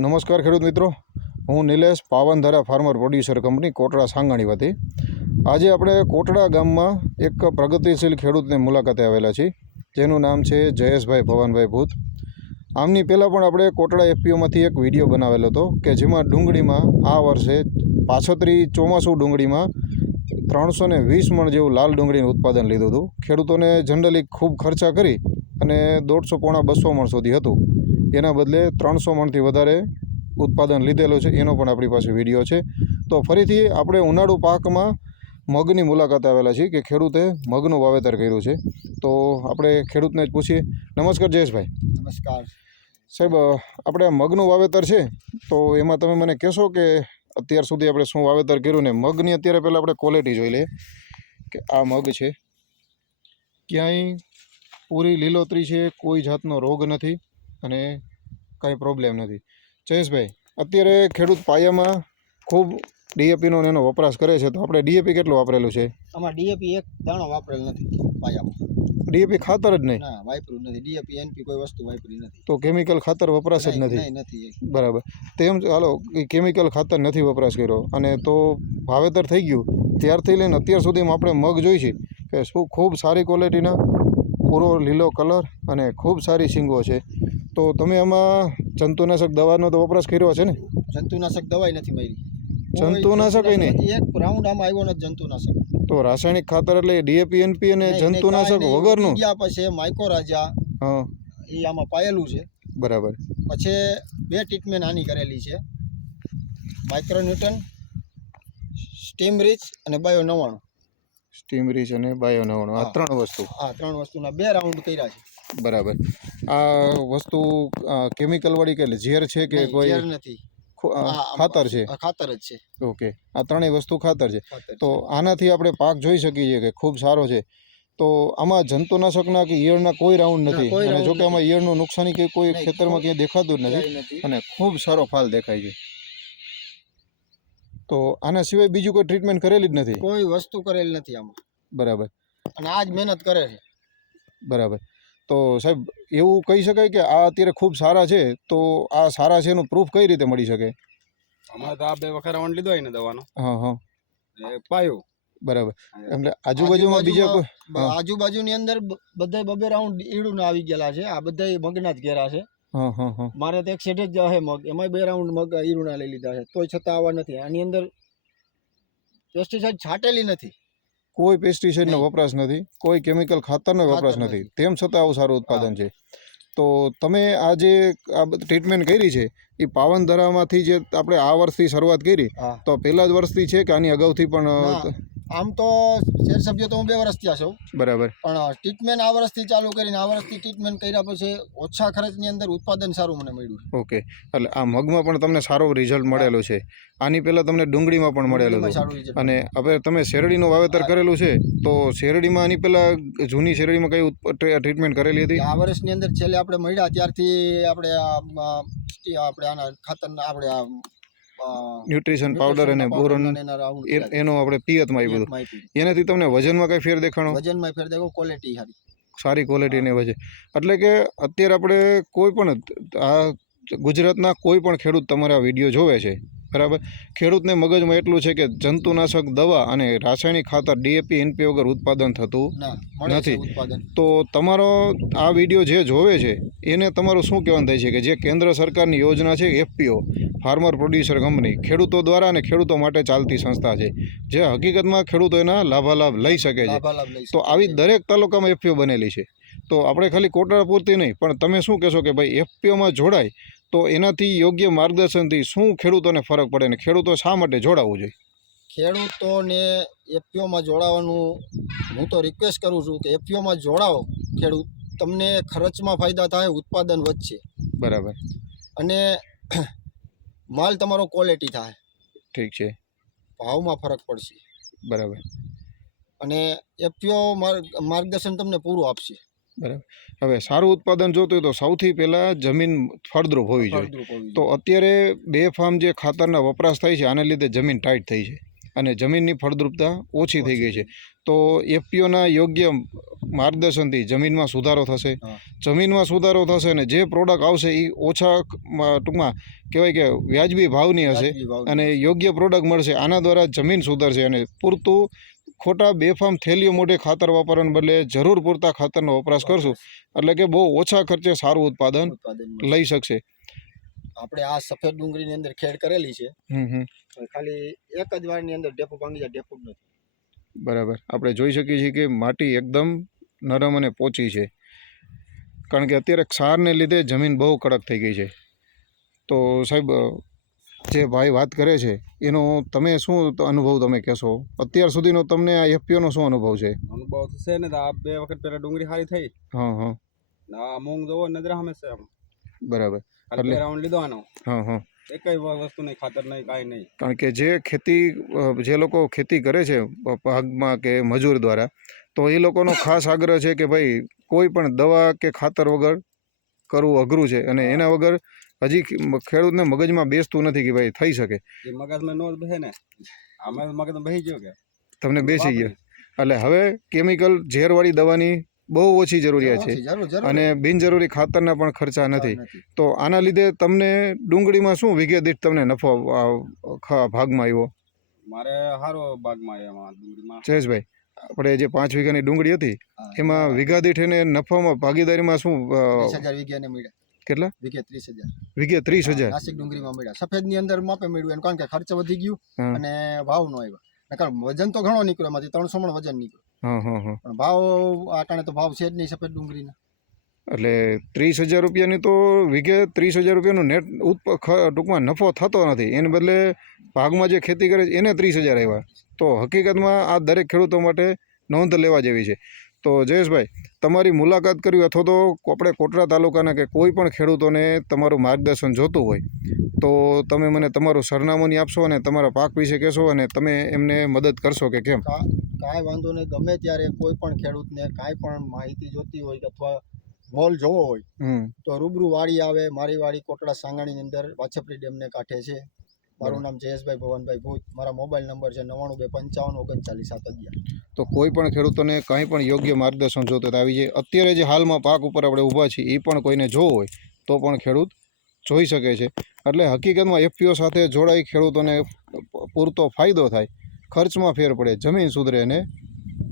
નમસ્કાર ખેડૂત મિત્રો, હું Nilesh Pavandhara farmer producer company Kotda Sangani વતી આજે આપણે કોટડા ગામમાં એક પ્રગતિશીલ ખેડૂતની મુલાકાતે આવેલા છીએ, જેનું નામ છે જયેશભાઈ ભવાનભાઈ ભૂત. આમની પહેલાં પણ આપણે કોટડા એફપીઓમાંથી એક વિડીયો બનાવેલો હતો કે જેમાં ડુંગળીમાં આ વર્ષે પાછતરી ચોમાસું ડુંગળીમાં 320 મણ જેવું લાલ ડુંગળીનું ઉત્પાદન લીધું હતું. ખેડૂતોને જનરલી ખૂબ ખર્ચા કરી અને 150 પોણા 200 મણ સુધી હતું, એના બદલે 300 મણથી વધારે ઉત્પાદન લીધેલો છે. એનો પણ આપણી પાસે વિડીયો છે. તો ફરીથી આપણે ઉનાળુ પાકમાં મગની મુલાકાતે આવેલા છીએ કે ખેડૂતે મગનું વાવેતર કર્યું છે. તો આપણે ખેડૂતને જ પૂછીએ. નમસ્કાર જયેશભાઈ. નમસ્કાર સાહેબ, આપણે મગનું વાવેતર છે તો એમાં તમે મને કહેશો કે અત્યાર સુધી આપણે શું વાવેતર કર્યું ને મગની અત્યારે પહેલાં આપણે ક્વોલિટી જોઈ લઈએ કે આ મગ છે, ક્યાંય પૂરી લીલોતરી છે, કોઈ જાતનો રોગ નથી અને કાંઈ પ્રોબ્લેમ નથી. જયેશભાઈ, અત્યારે ખેડૂત પાયામાં ખૂબ ડીએપીનો એનો વપરાશ કરે છે, તો આપણે ડીએપી કેટલું વાપરેલું છે? આમાં ડીએપી એક દાણો વાપરેલ નથી પાયામાં. ડીએપી ખાતર જ નહીં? ના, વાપર્યું નથી. ડીએપી એનપી કોઈ વસ્તુ વાપરી નથી. તો કેમિકલ ખાતર વપરાશ જ નથી? બરાબર. તેમ હાલો, કેમિકલ ખાતર નથી વપરાશ કર્યો અને તો વાવેતર થઈ ગયું ત્યારથી લઈને અત્યાર સુધીમાં આપણે મગ જોઈ છે કે શું ખૂબ સારી ક્વોલિટીના, પૂરો લીલો કલર અને ખૂબ સારી શીંગો છે. તો તમે આમાં જંતુનાશક દવાનો તો વપરાશ કર્યો છે ને? જંતુનાશક દવાઈ નથી મારી. જંતુનાશક નહીં? એક રાઉન્ડ આમાં આવ્યો નથી જંતુનાશક. તો રાસાયણિક ખાતર એટલે ડીએપી એનપી અને જંતુનાશક વગરનું? પછી માઇકોરાજા, હા, એ આમાં પાયેલું છે. બરાબર. પછી 2 ટ્રીટમેન્ટ આની કરેલી છે, માઇક્રોન્યુટન, સ્ટીમ રીચ અને બાયો 99. સ્ટીમ રીચ અને બાયો 99, આ 3 વસ્તુ? હા, 3 વસ્તુના 2 રાઉન્ડ કર્યા છે. બરાબર. આ વસ્તુ કેમિકલ વાળી કે ઝેર છે કે કોઈ? ઝેર નથી, ખાતર છે. ખાતર જ છે. ઓકે, આ 3 વસ્તુ ખાતર છે. તો આનાથી આપણે પાક જોઈ શકીએ છીએ કે ખૂબ સારો છે. તો આમાં જંતુનાશકના કે ઈયળના કોઈ રાઉન્ડ નથી, અને જોકે આમાં ઈયળનું નુકસાની કે કોઈ ખેતરમાં ક્યાંય દેખાતું જ નથી અને ખૂબ સારો ફાલ દેખાય છે. તો આના સિવાય બીજું કોઈ ટ્રીટમેન્ટ કરેલી જ નથી? કોઈ વસ્તુ કરેલી નથી આમાં. બરાબર. અને આ જ મહેનત કરે છે. બરાબર. તો સાહેબ, એવું કહી શકાય કે આ અત્યારે ખૂબ સારા છે, તો આ સારા છે એનું પ્રૂફ કઈ રીતે મળી શકે? અમારે તો આ 2 વખત રાઉન્ડ લીધો હોય ને દવાનો. હા હા, પાયો. બરાબર. એટલે આજુબાજુમાં બીજા કોઈ? આજુબાજુની અંદર બધા 2 રાઉન્ડ ઈડું આવી ગયેલા છે. આ બધા મગના જ ઘેરા છે. હા હા હા. મારે તો એક સેટ જ છે મગ, એમાં 2 રાઉન્ડ મગ ઈરુના લઈ લીધા છે, તોય છતાં આવા નથી. આની અંદર પેસ્ટિસાઇડ છાંટેલી નથી, કોઈ પેસ્ટિસાઇડનો વપરાશ નથી, કોઈ કેમિકલ ખાતરનો વપરાશ નથી, તેમ છતાં આવું સારું ઉત્પાદન છે. તો તમે આ જે આ ટ્રીટમેન્ટ કરી છે એ પાવનધારામાંથી જે આપણે આ વર્ષથી શરૂઆત કરી, તો પહેલા જ વર્ષથી છે કે આની અગાઉથી પણ? આમ તો શેર સભ્ય તો હું 2 વર્ષ થયા છું. બરાબર. પણ ટ્રીટમેન્ટ આ વર્ષથી ચાલુ કરીને આ વર્ષથી ટ્રીટમેન્ટ કર્યા પછી ઓછા ખર્ચની અંદર ઉત્પાદન સારું મને મળ્યું. ઓકે, એટલે આ મગમાં પણ તમને સારું રિઝલ્ટ મળેલું છે. આની પહેલાં તમને ડુંગળીમાં પણ મળેલું હતું, અને હવે તમે શેરડીનું વાવેતર કરેલું છે, તો શેરડીમાં આની પહેલાં જૂની શેરડીમાં કઈ ટ્રીટમેન્ટ કરેલી હતી? આ વર્ષની અંદર છેલ્લે આપણે મળ્યા ત્યારથી આપણે આના ખાતરના આપણે ન્યુટ્રિશન પાવડર અને બોરોન એનો આપણે પિયતમાં આવ્યું બધું. એનાથી તમને વજનમાં કઈ ફેર દેખાણો? વજનમાં ફેર દેખો, ક્વોલિટી સારી ક્વોલિટીની વજે. એટલે કે અત્યારે આપણે કોઈ પણ આ ગુજરાતના કોઈ પણ ખેડૂત તમારા વિડીયો જોવે છે, બરાબર, ખેડૂતને મગજમાં એટલું છે કે જંતુનાશક દવા અને રાસાયણિક ખાતર ડીએપી એનપી વગર ઉત્પાદન થતું નથી. તો તમારો આ વિડીયો જે જોવે છે એને તમારું શું કહેવાનું થાય છે કે જે કેન્દ્ર સરકારની યોજના છે એફપીઓ, ફાર્મર પ્રોડ્યુસર કંપની, ખેડૂતો દ્વારા અને ખેડૂતો માટે ચાલતી સંસ્થા છે, જે હકીકતમાં ખેડૂતો એના લાભાલાભ લઈ શકે છે. તો આવી દરેક તાલુકામાં એફપીઓ બનેલી છે. તો આપણે ખાલી કોટડા પૂરતી નહીં, પણ તમે શું કહેશો કે ભાઈ એફપીઓમાં જોડાય તો એનાથી યોગ્ય માર્ગદર્શનથી શું ખેડૂતોને ફરક પડે ને ખેડૂતો શા માટે જોડાવવું જોઈએ? ખેડૂતોને એફપીઓમાં જોડાવાનું હું તો રિક્વેસ્ટ કરું છું કે એફપીઓમાં જોડાવો ખેડૂત, તમને ખર્ચમાં ફાયદા થાય, ઉત્પાદન વધશે. બરાબર. અને માલ તમારો ક્વોલિટી થાય. ઠીક છે. ભાવમાં ફરક પડશે. બરાબર. અને એફપીઓ માર્ગદર્શન તમને પૂરું આપશે. બરાબર. હવે સારું ઉત્પાદન જોતું હોય તો સૌથી પહેલાં જમીન ફળદ્રુપ હોવી જોઈએ. તો અત્યારે બેફામ જે ખાતરના વપરાશ થાય છે આને લીધે જમીન ટાઈટ થઈ છે. અને જમીનની ફળદ્રુપતા ઓછી થઈ ગઈ છે. તો એફપીઓના યોગ્ય માર્ગદર્શનથી જમીનમાં સુધારો થશે. હા. જમીનમાં સુધારો થશે અને જે પ્રોડક્ટ આવશે એ ઓછા ટૂંકમાં કહેવાય કે વ્યાજબી ભાવની હશે વાજબી ભાવની. અને યોગ્ય પ્રોડક્ટ મળશે. આના દ્વારા જમીન સુધરશે અને પૂરતું ખોટા બેફામ થેલીઓ મોઢે ખાતર વાપરવાને બદલે જરૂર પૂરતા ખાતરનો વપરાશ કરશું એટલે કે બહુ ઓછા ખર્ચે સારું ઉત્પાદન ઉત્પાદન મળશે. લઈ શકશે. આપણે આ સફેદ ડુંગળીની અંદર ખેડ કરેલી છે, હમ હમ ખાલી એક જ વારની અંદર ઢેપુ ભાંગી જાય, ઢેપુ જ નથી. બરાબર. આપણે જોઈ શકીએ છીએ કે માટી એકદમ નરમ અને પોચી છે, કારણ કે અત્યારે ક્ષારને લીધે જમીન બહુ કડક થઈ ગઈ છે. તો સાહેબ, જે ભાઈ વાત કરે છે એનો તમે શું અનુભવ તમે કહેશો? અત્યાર સુધીનો તમને આ એફપીઓનો શું અનુભવ છે? અનુભવ તો છે ને, તો આ 2 વખત પહેલા ડુંગળી સારી થઈ હા હા ને આ મૂંગ જોવો નજર સામે છે આમ. બરાબર. ખાલી 2 રાઉન્ડ લીધો આનો, હા હા એકય વસ્તુ નહીં, ખાતર નહીં, કાંઈ નહીં. કારણ કે જે ખેતી જે લોકો ખેતી કરે છે ભાગમાં કે મજૂર દ્વારા, તો એ લોકોનો ખાસ આગ્રહ છે કે ભાઈ કોઈ પણ દવા કે ખાતર વગર કરવું અઘરું છે અને એના વગર હજી ખેડૂતને મગજમાં બેસતું નથી કે ભાઈ થઈ શકે. એ મગજમાં નો બેસે ને, આમાં મગજમાં બેસી ગયો કે તમને બેસી ગયો એટલે હવે કેમિકલ ઝેરવાળી દવાની બહુ ઓછી જરૂરિયાત છે જરૂર અને બિનજરૂરી ખાતરના પણ ખર્ચા નથી. તો આના લીધે તમને ડુંગળીમાં શું વીઘે દીઠ તમને નફો ભાગમાં આવ્યો? મારે સારો ભાગમાં આવ્યો એમાં ડુંગળીમાં. જયેશભાઈ, આપણે જે 5 વીઘાની ડુંગળી હતી એમાં વીઘા દીઠ એને નફામાં ભાગીદારીમાં શું 30,000 વીઘાને મળ્યા. કેટલા? વીઘે 30,000. વીઘે 30,000. નાસિક ડુંગળીમાં મળ્યા. સફેદની અંદર માપે મળ્યું એનું, કારણ કે ખર્ચ વધી ગયું હા. અને ભાવ નો આવ્યો. નકર વજન તો ઘણો નીકળ્યો, એમાંથી 300 મણ વજન નીકળ્યું, હા હા હા. પણ ભાવ આટાણે તો ભાવ છે જ નહીં સફેદ ડુંગળીના. એટલે 30,000 રૂપિયાની તો વીઘે 30,000 રૂપિયાનો નેટ ટૂંકમાં નફો થતો નથી. એને બદલે ભાગમાં જે ખેતી કરે છે એને 30,000 આવ્યા. તો હકીકતમાં આ દરેક ખેડૂતો માટે નોંધ લેવા જેવી છે. તો જયેશભાઈ, તમારી મુલાકાત કરવી અથવા તો આપણે કોટડા તાલુકાના કે કોઈ પણ ખેડૂતોને તમારું માર્ગદર્શન જોતું હોય તો તમે મને તમારું સરનામું આપશો અને તમારા પાક વિશે કહેશો અને તમે એમને મદદ કરશો કે કેમ? કાંઈ વાંધો નહીં, ગમે ત્યારે કોઈ પણ ખેડૂતને કાંઈ પણ માહિતી જોતી હોય અથવા મોલ જોવો હોય તો રૂબરૂ વાડી આવે. મારી વાડી કોટડા સાંગાણીની અંદર વાછપરી ડેમને કાંઠે છે. મારું નામ જયેશભાઈ ભવનભાઈ ભૂત. મારા મોબાઈલ નંબર છે 9255593911. તો કોઈ પણ ખેડૂતોને કાંઈ પણ યોગ્ય માર્ગદર્શન જોતો તો આવી જાય. અત્યારે જે હાલમાં પાક ઉપર આપણે ઊભા છીએ એ પણ કોઈને જોવો હોય તો પણ ખેડૂત જોઈ શકે છે. એટલે હકીકતમાં એફપીઓ સાથે જોડાઈ ખેડૂતોને પૂરતો ફાયદો થાય, ખર્ચમાં ફેર પડે, જમીન સુધરે અને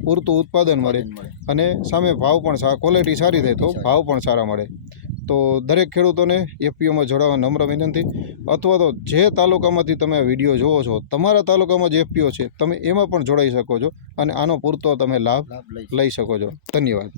પૂરતું ઉત્પાદન મળે અને સામે ભાવ પણ ક્વોલિટી સારી થાય તો ભાવ પણ સારા મળે. તો દરેક ખેડૂતોને એફપીઓમાં જોડાવા નમ્ર વિનંતી. અથવા તો જે તાલુકામાંથી તમે આ વિડીયો જોવો છો, તમારા તાલુકામાં જે એફપીઓ છે તમે એમાં પણ જોડાઈ શકો છો અને આનો પૂરતો તમે લાભ લઈ શકો છો. ધન્યવાદ.